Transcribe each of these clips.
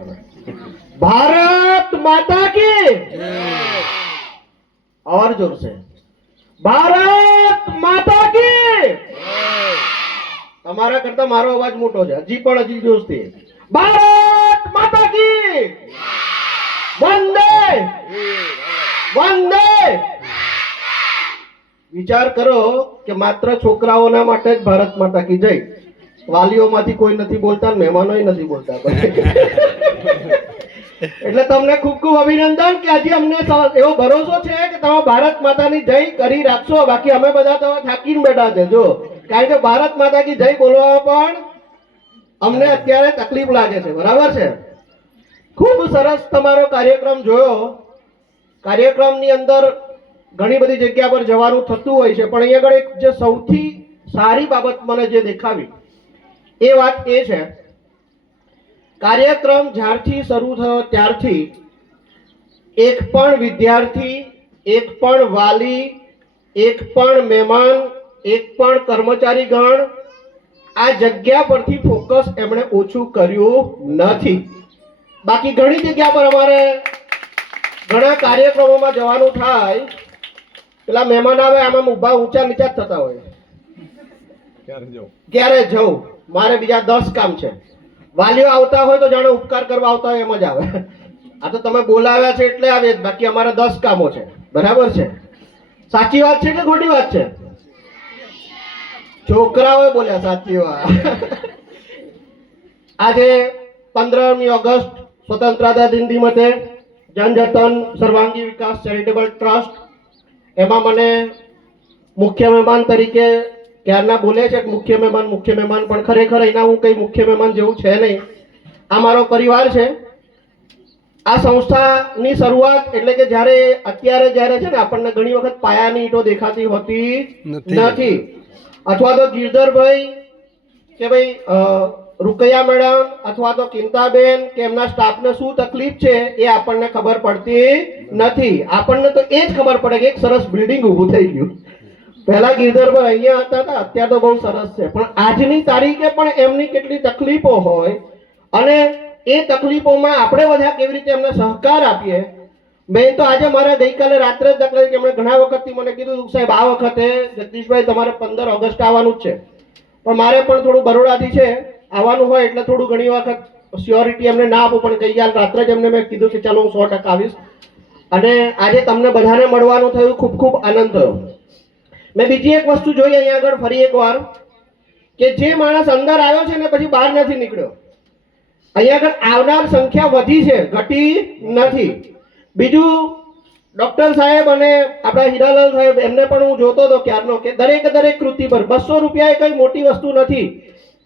भारत माता की और जोर से भारत माता की તમારા કરતા મારો અવાજ મોટો છે હજી પણ હજી જોશથી ભારત માતા કી વંદે વંદે વિચાર કરો કે માત્ર છોકરાઓના માટે જ ભારત માતા કી જય વાલીઓમાંથી કોઈ નથી બોલતા મહેમાનોય નથી બોલતા એટલે તમને ખૂબ ખૂબ અભિનંદન કે આજે અમને એવો ભરોસો છે કે તમે ભારત માતાની જય કરી રાખશો બાકી અમે બધા તો થાકીને બેઠા છે જો કારણ કે ભારત માતા કી જય બોલવામાં પણ અમને અત્યારે તકલીફ લાગે છે બરાબર છે ખૂબ સરસ તમારો કાર્યક્રમ જોયો કાર્યક્રમની અંદર ઘણી બધી જગ્યા પર જવાનું થતું હોય છે પણ અહીંયા આગળ એક જે સૌથી સારી બાબત મને જે દેખાવી એ વાત એ છે કાર્યક્રમ જ્યારથી શરૂ થયો ત્યારથી એક પણ વિદ્યાર્થી એક પણ વાલી એક પણ મહેમાન એક પણ કર્મચારીગણ આ જગ્યા પરથી ફોકસ એમણે ઓછું કર્યું નથી બાકી ઘણી જગ્યા પર અમારે ઘણા કાર્યક્રમોમાં જવાનું થાય પેલા મહેમાન આવે આમાં ઊભા ઊંચા નીચા જ થતા હોય ક્યારે જવું મારે બીજા 10 કામ છે વાલીઓ આવતા હોય તો જાણે ઉપકાર કરવા આવતા હોય એમ જ આવે આ તો તમે બોલાવ્યા છે એટલે આવે બાકી અમારે 10 કામો છે બરાબર છે સાચી વાત છે કે ખોટી વાત છે છોકરાઓએ બોલ્યા સાચી વાત આજે 15મી ઓગસ્ટ સ્વતંત્રતા દિન નિમિત્તે જનજતન સર્વાંગી વિકાસ ચેરિટેબલ ટ્રસ્ટ એમાં મને મુખ્ય મહેમાન તરીકે ક્યારના બોલે છે મુખ્ય મહેમાન પણ ખરેખર એના હું કઈ મુખ્ય મહેમાન જેવું છે નહીં આ મારો પરિવાર છે આ સંસ્થાની શરૂઆત એટલે કે અત્યારે છે ને આપણને ઘણી વખત પાયાની ઈંટો દેખાતી હોતી નથી અથવા તો ગિરધરભાઈ કે ભાઈ રૂકૈયા મેડમ અથવા તો કિંતાબેન કે એમના સ્ટાફને શું તકલીફ છે એ આપણને ખબર પડતી નથી આપણને તો એ જ ખબર પડે કે એક સરસ બિલ્ડિંગ ઊભું થઈ ગયું પહેલા ગિરધરભાઈ અહીંયા હતા અત્યારે તો બહુ સરસ છે પણ આજની તારીખે પણ એમની કેટલી તકલીફો હોય અને એ તકલીફોમાં આપણે બધા કેવી રીતે એમને સહકાર આપીએ મેં તો આજે મારા ગઈકાલે રાત્રે જ દાખલા કે એમણે ઘણા વખતથી મને કીધું સાહેબ આ વખતે જગદીશભાઈ તમારે 15 ઓગસ્ટ આવવાનું જ છે પણ મારે પણ થોડું બરોડાથી છે આવવાનું હોય એટલે થોડું ઘણી વખત સ્યોરિટી એમને ના આપું પણ ગઈકાલ રાત્રે જ એમને મેં કીધું કે ચાલો હું 100% આવીશ અને આજે તમને બધાને મળવાનું થયું ખૂબ ખૂબ આનંદ થયો મેં બીજી એક વસ્તુ જોઈ અહીંયા આગળ ફરી એકવાર કે જે માણસ અંદર આવ્યો છે ને પછી બહાર નથી નીકળ્યો અહીંયા આગળ આવનાર સંખ્યા વધી છે ઘટી નથી બીજું ડોક્ટર સાહેબ અને આપણા હીરાલાલ સાહેબ એમને પણ હું જોતો હતો ક્યારનો કે દરેક કૃતિ પર 200 રૂપિયા એ કઈ મોટી વસ્તુ નથી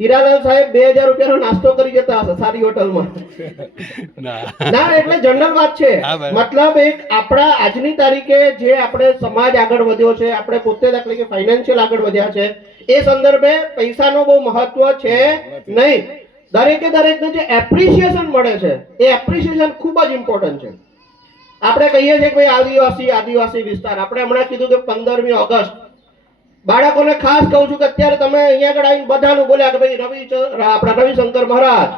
હીરાલાલ સાહેબ 2000 રૂપિયાનો નાસ્તો કરી જતા હશે સારી હોટલમાં ના એટલે જનરલ વાત છે મતલબ એક આપણા આજની તારીખે જે આપણે સમાજ આગળ વધ્યો છે આપણે પોતે દાખલા કે ફાઇનાન્શિયલ આગળ વધ્યા છે એ સંદર્ભે પૈસાનો બહુ મહત્વ છે નહીં દરેકને જે એપ્રિસિએશન મળે છે એ એપ્રિસિએશન ખૂબ જ ઇમ્પોર્ટન્ટ છે આપણે કહીએ છીએ કે ભાઈ આદિવાસી વિસ્તાર આપણે હમણાં કીધું કે 15મી ઓગસ્ટ બાળકોને ખાસ કહું છું કે અત્યારે તમે અહીંયા આગળ આવીને બધાનું બોલ્યા કે ભાઈ આપણા રવિશંકર મહારાજ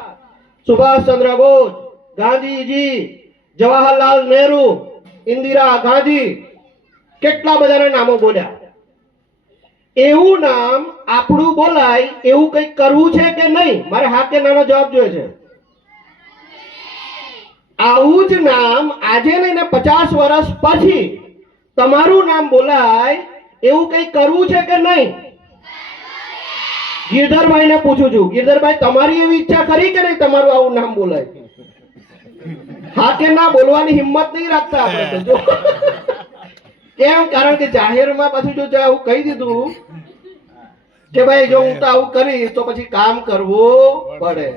સુભાષચંદ્ર બોઝ ગાંધીજી જવાહરલાલ નહેરુ ઇન્દિરા ગાંધી કેટલા બધાના નામો બોલ્યા એવું નામ આપણું બોલાય એવું કંઈક કરવું છે કે નહીં મારે હા કે નાનો જવાબ જોઈએ છે આવું જ નામ આજે નહીં ને 50 વર્ષ પછી તમારું નામ બોલાય એવું કંઈક કરવું છે કે નહીં ગિરધરભાઈને પૂછું છું ગિરધરભાઈ તમારી એવી ઈચ્છા ખરી કે નહીં તમારું આવું નામ બોલાય હા કે ના બોલવાની હિંમત નહીં રાખતા આપણે તો કેમ કારણ કે જાહેરમાં પાછું જો આવું કહી દીધું કે ભાઈ જો હું તો આવું કરીશ તો પછી કામ કરવું પડે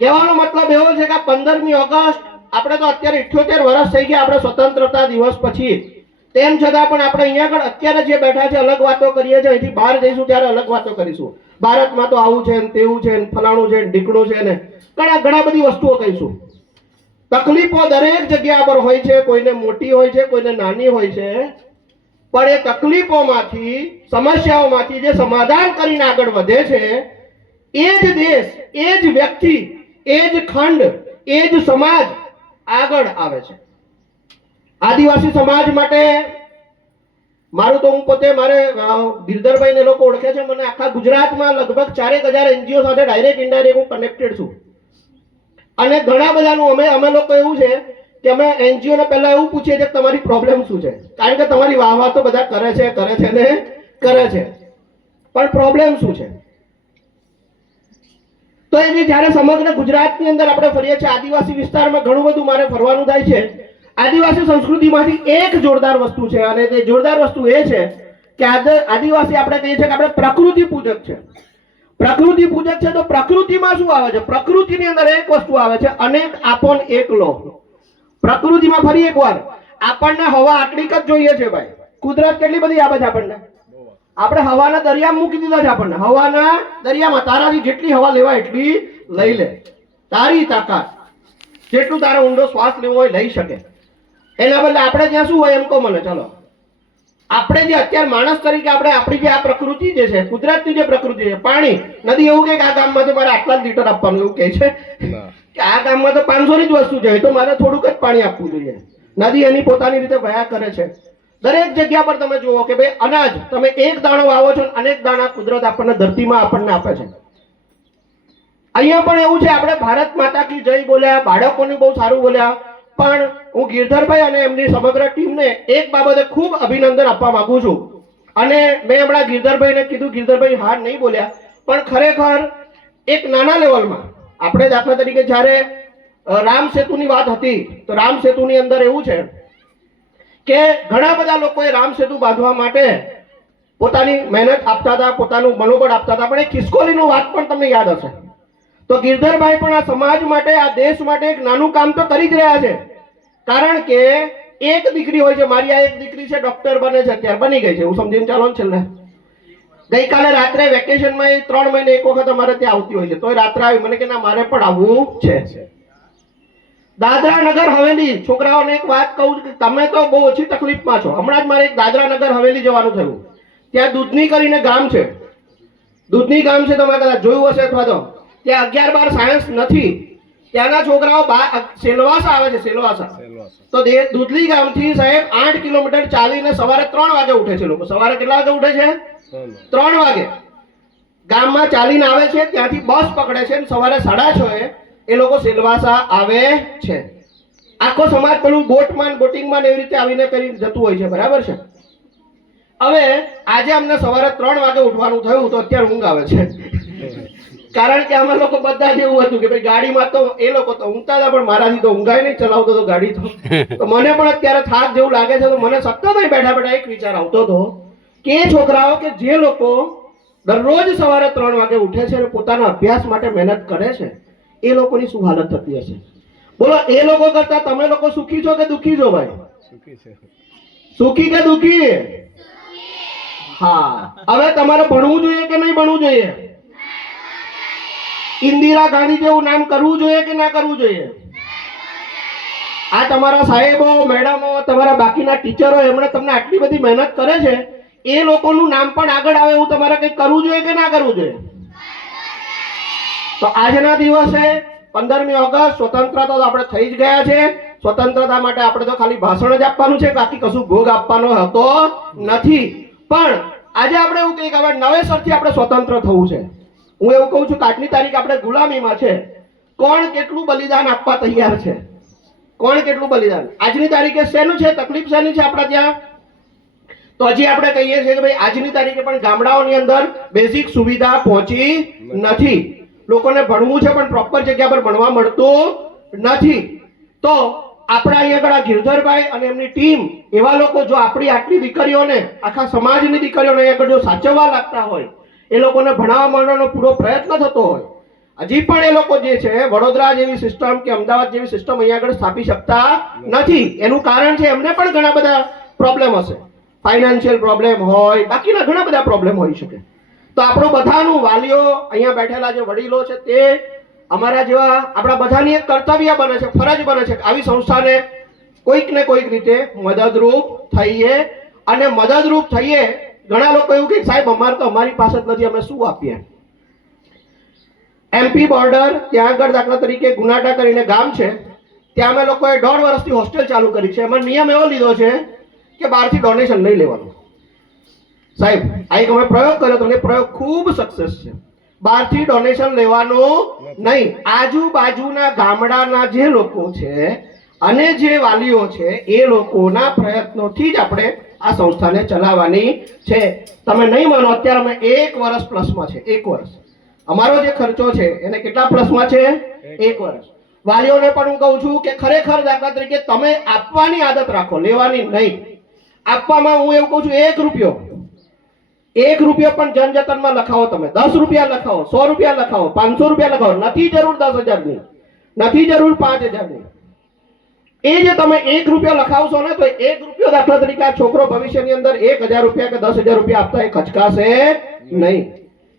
કહેવાનો મતલબ એવો છે કે 15મી ઓગસ્ટ આપણે તો અત્યારે 78 વર્ષ થઈ ગયા આપણે સ્વતંત્રતા દિવસ પછી તેમ છતાં પણ આપણે અહીંયા આગળ અત્યારે જે બેઠા છે અલગ વાતો કરીએ છીએ અહીંથી બહાર જઈશું ત્યારે અલગ વાતો કરીશું ભારતમાં તો આવું છે ને તેવું છે ને ફલાણું છે ને ઢીકણું છે ને ઘણા બધી વસ્તુઓ કહીશું તકલીફો દરેક જગ્યા પર હોય છે કોઈને મોટી હોય છે કોઈને નાની હોય છે પણ એ તકલીફોમાંથી સમસ્યાઓમાંથી જે સમાધાન કરીને આગળ વધે છે એ જ દેશ એ જ વ્યક્તિ એ જ ખંડ, એ જ સમાજ આગળ આવે છે. આદિવાસી સમાજ માટે મારું તો હું પોતે મારે ગિરધરભાઈ ને લોકો ઓળખે છે, મને આખા ગુજરાતમાં લગભગ 4,000 એનજીઓ સાથે ડાયરેક્ટ ઇનડાયરેક્ટ હું કનેક્ટેડ છું. અને ઘણા બધાનું અમે લોકો એવું છે કે અમે એનજીઓ ને પહેલા એવું પૂછીએ કે તમારી પ્રોબ્લેમ શું છે, કારણ કે તમારી વાહ તો બધા કરે છે ને કરે છે, પણ પ્રોબ્લેમ શું છે? તો એ જ્યારે સમગ્ર ગુજરાતની અંદર આપણે ફરીએ છીએ, આદિવાસી વિસ્તારમાં ઘણું બધું મારે ફરવાનું થાય છે. આદિવાસી સંસ્કૃતિમાંથી એક જોરદાર વસ્તુ છે, અને તે જોરદાર વસ્તુ એ છે કે આદિવાસી આપણે કહીએ છીએ કે આપણે પ્રકૃતિ પૂજક છે. પ્રકૃતિ પૂજક છે તો પ્રકૃતિમાં શું આવે છે? પ્રકૃતિની અંદર એક વસ્તુ આવે છે, અનેક આપણ એકલો. પ્રકૃતિમાં ફરી એકવાર આપણને હવા આટલી જ જોઈએ છે ભાઈ. કુદરત કેટલી બધી આપે છે આપણને. આપણે હવાના દરિયામાં મૂકી દીધા છે. આપણને હવાના દરિયામાં તારાથી જેટલી હવા લેવાય એટલી લઈ લે, તારી તાકાત, જેટલું તારે ઊંડો શ્વાસ લેવો હોય લઈ શકે. એના બદલે આપણે ત્યાં શું હોય એમ કહો મને. ચલો, આપણે જે અત્યારે માણસ તરીકે આપણે આપણી જે આ પ્રકૃતિ જે છે, કુદરતની જે પ્રકૃતિ છે, પાણી, નદી એવું કે આ ગામમાં તો મારે આટલા જ લીટર આપવાનું એવું કહે છે કે આ ગામમાં તો 500 ની જ વસ્તુ છે, તો મારે થોડુંક જ પાણી આપવું જોઈએ. નદી એની પોતાની રીતે વયા કરે છે. દરેક જગ્યા પર તમે જુઓ કે ભાઈ અનાજ તમે એક દાણો વાવો છો, અનેક દાણા કુદરત આપણને ધરતીમાં આપણને આપે છે. અહીંયા પણ એવું છે, આપણે ભારત માતા કી જય બોલ્યા, બાળકોને બહુ સારું બોલ્યા, પણ હું ગિરધરભાઈ અને એમની સમગ્ર ટીમને એક બાબતે ખૂબ અભિનંદન આપવા માંગુ છું. અને મેં હમણાં ગિરધરભાઈને કીધું, ગિરધરભાઈ હાર નહીં બોલ્યા, પણ ખરેખર એક નાના લેવલમાં આપણે દાખલા તરીકે જ્યારે રામ સેતુની વાત હતી, તો રામ સેતુની અંદર એવું છે કે ઘણા બધા લોકોએ રામ સેતુ બાંધવા માટે પોતાની મહેનત આપતા હતા, પોતાનું મનોબળ આપતા હતા, પણ એ ખિસકોલીનું વાત પણ તમને યાદ હશે. તો ગિરધરભાઈ પણ આ સમાજ માટે, આ દેશ માટે એક નાનું કામ તો કરી જ રહ્યા છે. કારણ કે એક દીકરી હોય છે, મારી આ એક દીકરી છે, ડોક્ટર બને છે, અત્યારે બની ગઈ છે, હું સમજીને ચાલો ને છેલ્લે. ગઈકાલે રાત્રે વેકેશનમાં 3 મહિને એક વખત અમારે ત્યાં આવતી હોય છે, તોય રાત્રે આવી મને કે ના મારે પણ આવવું છે. દાદરા નગર હવેલી, છોકરાઓને એક વાત કહું કે તમે તો બહુ ઓછી તકલીફમાં છો. હમણાં જ મારે એક દાદરા નગર હવેલી જવાનું થયું. ત્યાં દૂધની કરીને ગામ છે, દૂધની ગામ છે, તમે કદાચ જોયું હશે અથવા તો ત્યાં 11-12 સાયન્સ નથી. ત્યાંના છોકરાઓ સેલવાસા આવે છે, સેલવાસા. તો દૂધલી ગામથી સાહેબ 8 કિલોમીટર ચાલીને સવારે 3 વાગે ઉઠે છે લોકો. સવારે કેટલા વાગે ઉઠે છે? 3 વાગે ગામમાં ચાલીને આવે છે, ત્યાંથી બસ પકડે છે, સવારે 6:30 એ લોકો સેલવાસા આવે છે. આખો સમાજ પેલું બોટિંગમાં એવી રીતે આવીને કરી જતું હોય છે, બરાબર છે. હવે આજે અમને સવારે 3 વાગે ઉઠવાનું થયું, તો અત્યારે ઊંઘ આવે છે. કારણ કે અમે લોકો બધા જ એવું હતું કે ભાઈ ગાડીમાં તો એ લોકો તો ઊંઘતા હતા, પણ મારાથી તો ઊંઘાય નહીં, ચલાવતો તો ગાડી તો મને પણ અત્યારે થાક જેવું લાગે છે. તો મને સતત બેઠા બેઠા એક વિચાર આવતો હતો કે એ છોકરાઓ કે જે લોકો દરરોજ સવારે 3 વાગે ઉઠે છે અને પોતાના અભ્યાસ માટે મહેનત કરે છે, એ લોકોની શું હાલત થતી હશે? બોલો, એ લોકો કરતા તમે લોકો સુખી છો કે દુખી છો ભાઈ? સુખી કે દુખી? હા. હવે તમારે ભણવું જોઈએ કે નહીં ભણવું જોઈએ? ઇન્દિરા ગાંધી જેવું નામ કરવું જોઈએ કે ના કરવું જોઈએ? આ તમારા સાહેબો, મેડમો, તમારા બાકીના ટીચરો, એમણે તમને આટલી બધી મહેનત કરે છે, એ લોકોનું નામ પણ આગળ આવે એવું તમારે કંઈક કરવું જોઈએ કે ના કરવું જોઈએ? તો આજના દિવસે 15મી ઓગસ્ટ સ્વતંત્રતા તો આપણે થઈ જ ગયા છે. સ્વતંત્રતા માટે આપણે તો ખાલી ભાષણ જ આપવાનું છે, બાકી કશું ભોગ આપવાનો હતો નથી. પણ આજે આપણે એવું કહીએ કે હવે નવેસરથી આપણે સ્વતંત્ર થવું છે. હું એવું કહું છું કે આજની તારીખ આપણે ગુલામીમાં છે. કોણ કેટલું બલિદાન આપવા તૈયાર છે? કોણ કેટલું બલિદાન? આજની તારીખે શેનું છે, તકલીફ શેની છે આપણા ત્યાં? તો હજી આપણે કહીએ છીએ કે ભાઈ આજની તારીખે પણ ગામડાઓની અંદર બેઝિક સુવિધા પહોંચી નથી. લોકોને ભણવું છે પણ પ્રોપર જગ્યા પર ભણવા મળતું નથી. તો આપણા અહીંયા આગળ ગિરધરભાઈ અને એમની ટીમ, એવા લોકો જો આપણી આટલી દીકરીઓને, આખા સમાજની દીકરીઓને અહીંયા આગળ જો સાચવવા લાગતા હોય, એ લોકોને ભણાવવા માટેનો પૂરો પ્રયત્ન થતો હોય, હજી પણ એ લોકો જે છે વડોદરા જેવી સિસ્ટમ કે અમદાવાદ જેવી સિસ્ટમ અહીંયા આગળ સ્થાપી શકતા નથી. એનું કારણ છે એમને પણ ઘણા બધા પ્રોબ્લેમ હશે, ફાઇનાન્શિયલ પ્રોબ્લેમ હોય, બાકીના ઘણા બધા પ્રોબ્લેમ હોઈ શકે. તો આપણું બધાનું, વાલીઓ, અહીંયા બેઠેલા જે વડીલો છે, તે અમારા જેવા આપણા બધાની એક કર્તવ્ય બને છે, ફરજ બને છે કે આવી સંસ્થાને કોઈક ને કોઈક રીતે મદદરૂપ થઈએ. અને મદદરૂપ થઈએ, ઘણા લોકો એવું કે સાહેબ અમારે તો અમારી પાસે જ નથી, અમે શું આપીએ? MP બોર્ડર ત્યાં આગળ દાખલા તરીકે ગુનાટા કરીને ગામ છે, ત્યાં અમે લોકોએ 1.5 વર્ષથી હોસ્ટેલ ચાલુ કરી છે. એમાં નિયમ એવો લીધો છે કે બહારથી ડોનેશન નહીં લેવાનું. સાહેબ આ એક અમે પ્રયોગ કર્યો તો એ પ્રયોગ ખૂબ સક્સેસ છે. બહારથી ડોનેશન લેવાનું નહીં. આજુબાજુના ગામડાના જે લોકો છે અને જે વાલીઓ છે એ લોકોના પ્રયત્નોથી જ આપણે આ સંસ્થાને ચલાવવાની છે. તમે નહીં માનો, અત્યારે અમે 1 વર્ષ પ્લસમાં છે. 1 વર્ષ અમારો જે ખર્ચો છે એને કેટલા પ્લસમાં છે? 1 વર્ષ. વાલીઓને પણ હું કહું છું કે ખરેખર દાખલા તરીકે તમે આપવાની આદત રાખો, લેવાની નહીં. આપવામાં હું એવું કહું છું 1 રૂપિયો પણ જનજતનમાં લખાવો. તમે 10 રૂપિયા લખાવો, 100 રૂપિયા લખાવો, 500 રૂપિયા લખાવો. નથી જરૂર 10,000ની, નથી જરૂર 5,000ની. એ જે તમે 1 રૂપિયો લખાવશો ને તો 1 રૂપિયો દાખલા તરીકે આ છોકરો ભવિષ્યની અંદર 1,000 રૂપિયા કે 10,000 રૂપિયા આપતા એ ખચકાશે નહીં.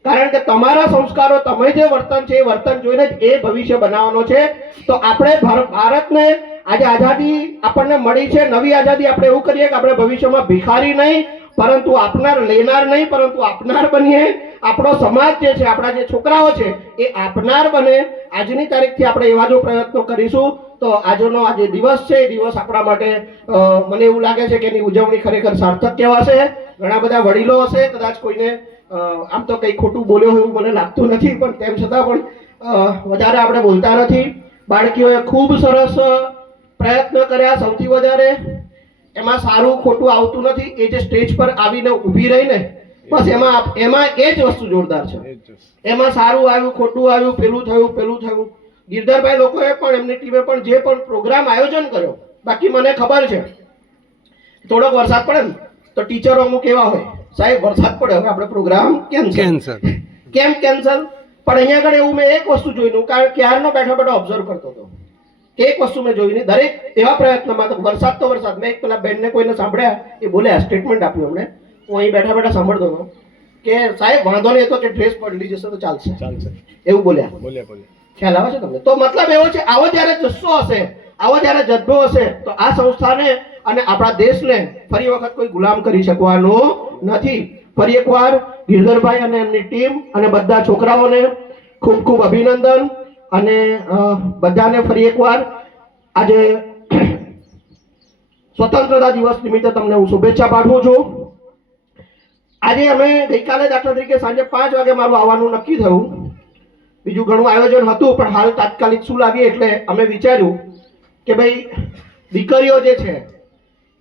કારણ કે તમારા સંસ્કારો, તમે જે વર્તન છે એ વર્તન જોઈને જ એ ભવિષ્ય બનાવવાનો છે. તો આપણે ભારતને આજે આઝાદી આપણને મળી છે, નવી આઝાદી. આપણે એવું કરીએ કે આપણે ભવિષ્યમાં ભિખારી નહીં પરંતુ આપનાર, લેનાર નહીં પરંતુ આપનાર બનીએ. આપણો સમાજ જે છે, આપણા જે છોકરાઓ છે એ આપનાર બને. આજની તારીખથી આપણે એવા જો પ્રયત્નો કરીશું તો આજનો આ જે દિવસ છે એ દિવસ આપણા માટે મને એવું લાગે છે કે એની ઉજવણી ખરેખર સાર્થક કહેવાશે. ઘણા બધા વડીલો હશે, કદાચ કોઈને આમ તો કંઈ ખોટું બોલ્યો હોય એવું મને લાગતું નથી, પણ તેમ છતાં પણ વધારે આપણે બોલતા નથી. બાળકીઓએ ખૂબ સરસ પ્રયત્ન કર્યા. સૌથી વધારે એમાં સારું ખોટું આવતું નથી. એ જે સ્ટેજ પર આવીને ઊભી રહીને બસ એમાં એ જ વસ્તુ જોરદાર છે. એમાં સારું આવ્યું, ખોટું આવ્યું, પેલું થયું. ગિરધરભાઈ લોકોએ પણ, એમની ટીમે પણ જે પણ પ્રોગ્રામ આયોજન કર્યો, બાકી મને ખબર છે થોડોક વરસાદ પડે ને તો ટીચરો અમુક એવા હોય, સાહેબ વરસાદ પડે હવે આપણે પ્રોગ્રામ કેન્સલ. કેમ કેન્સલ? પણ અહીંયા આગળ એવું મેં એક વસ્તુ જોયું, કારણ કે ક્યારનો બેઠો ઓબ્ઝર્વ કરતો હતો. એક વસ્તુ મેં જોઈ નહીં, દરેક એવા પ્રયત્નમાં તો વરસાદ. મેં એક પેલા બેનને કોઈને સાંભળ્યા, એ બોલ્યા, સ્ટેટમેન્ટ આપ્યું અમને. હું અહીં બેઠા સાંભળતો હતો કે સાહેબ વાંધો નહીં તો કે ડ્રેસ પલટી જશે તો ચાલશે. એવું બોલ્યા. ખ્યાલ આવે છે તમને? તો મતલબ એવો છે, આવો જ્યારે જસ્સો હશે, આવો જ્યારે જથ્થો હશે તો આ સંસ્થાને અને આપણા દેશને ફરી વખત કોઈ ગુલામ કરી શકવાનો નથી. ફરી એકવાર ગિરધરભાઈ અને એમની ટીમ અને બધા છોકરાઓને ખૂબ ખૂબ અભિનંદન. અને બધાને ફરી એકવાર આજે સ્વતંત્રતા દિવસ નિમિત્તે તમને હું શુભેચ્છા પાઠવું છું. આજે અમે ગઈકાલે દાખલા તરીકે સાંજે 5 વાગે મારું આવવાનું નક્કી થયું. બીજું ઘણું આયોજન હતું, પણ હાલ તાત્કાલિક શું લાગી એટલે અમે વિચાર્યું કે ભાઈ દીકરીઓ જે છે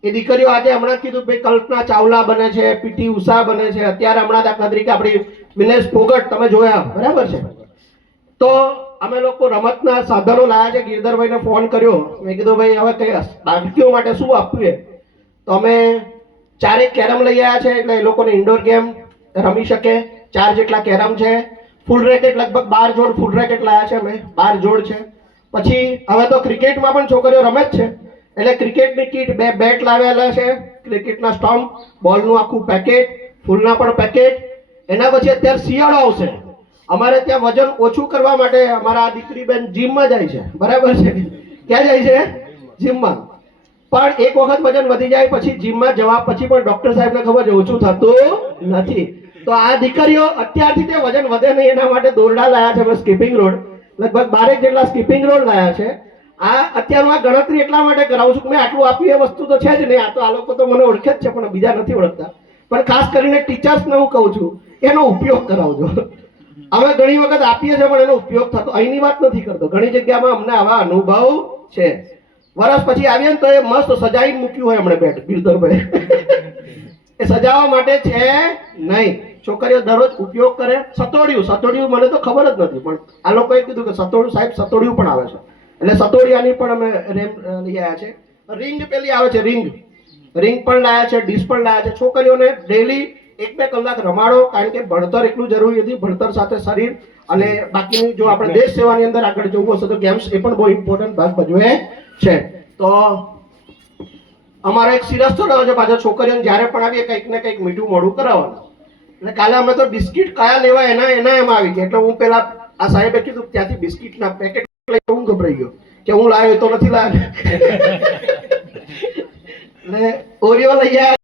એ દીકરીઓ આજે હમણાં કીધું ભાઈ કલ્પના ચાવલા બને છે, PT ઉષા બને છે. અત્યારે હમણાં દાખલા તરીકે આપણી વિનેશ ફોગટ તમે જોયા, બરાબર છે? તો અમે લોકો રમતના સાધનો લાયા છે. ગિરધરભાઈને ફોન કર્યો, મેં કીધું ભાઈ હવે કઈ બાળકીઓ માટે શું આપવું? તો અમે 4 કેરમ લઈ આવ્યા છે, એટલે એ લોકોને ઇન્ડોર ગેમ રમી શકે. 4 જેટલા કેરમ છે. ફૂલ રેકેટ લગભગ 12 જોડ ફૂલ રેકેટ લાયા છે અમે, 12 જોડ છે. પછી હવે તો ક્રિકેટમાં પણ છોકરીઓ રમે જ છે, એટલે ક્રિકેટની કીટ, 2 બેટ લાવેલા છે, ક્રિકેટના સ્ટમ્પ, બોલનું આખું પેકેટ, ફૂલના પણ પેકેટ. એના પછી અત્યારે શિયાળો આવશે, અમારે ત્યાં વજન ઓછું કરવા માટે અમારા દીકરી બેન જીમમાં જાય છે, બરાબર છે? ક્યાં જાય છે? જીમમાં. પણ એક વખત વજન વધી જાય પછી જીમમાં જવા પછી પણ ડોક્ટર સાહેબને ખબર છે ઓછું થતું નથી. તો આ દીકરીઓ અત્યારથી તે વજન વધે નહીં એના માટે દોરડા લાયા છે અમે, સ્કીપિંગ રોડ, લગભગ 12 જેટલા સ્કીપિંગ રોડ લાયા છે. આ અત્યારનું આ ગણતરી એટલા માટે કરાવું છું કે મેં આટલું આપ્યું એ વસ્તુ તો છે જ નહીં. આ લોકો તો મને ઓળખે જ છે પણ બીજા નથી ઓળખતા. પણ ખાસ કરીને ટીચર્સને હું કહું છું એનો ઉપયોગ કરાવજો. અમે ઘણી વખત આપીએ છીએ પણ એનો ઉપયોગ થતો, અહીંની વાત નથી કરતો, ઘણી જગ્યામાં અમને આવા અનુભવ છે. વર્ષ પછી આવીએ ને તો એ મસ્ત સજાઈને મૂક્યું હોય હમણાં બેટ ગિરધરભાઈ, એ સજાવવા માટે છે નહીં. છોકરીઓ દરરોજ ઉપયોગ કરે. સતોડિયું મને તો ખબર જ નથી, પણ આ લોકોએ કીધું કે સતોડિયું પણ આવે છે, એટલે સતોડિયાની પણ અમે રેમ લઈ આવ્યા છે. રિંગ પેલી આવે છે, રિંગ પણ લાયા છે, ડીશ પણ લાયા છે. છોકરીઓને ડેલી 1-2 કલાક રમાડો, કારણ કે ભણતર એટલું જરૂરી નથી, ભણતર સાથે શરીર અને બાકીની જો આપણે દેશ સેવાની અંદર આગળ જવું હશે તો ગેમ્સ એ પણ બહુ ઇમ્પોર્ટન્ટ ભાગ ભજવે છે. તો અમારો એક સિરસ્તો રહ્યો છે પાછો, છોકરીઓને જ્યારે પણ આવીએ કંઈક ને કંઈક મીઠું મોઢું કરાવવાનું. એટલે કાલે અમે તો બિસ્કિટ કયા લેવા એના એમાં આવી ગયા. એટલે હું પેલા આ સાહેબે કીધું ત્યાંથી બિસ્કિટના પેકેટ લઈને હું ગભરાઈ ગયો કે હું લાવ્યો તો નથી લાવ્યો. એટલે ઓરિયો લઈ આવ્યા.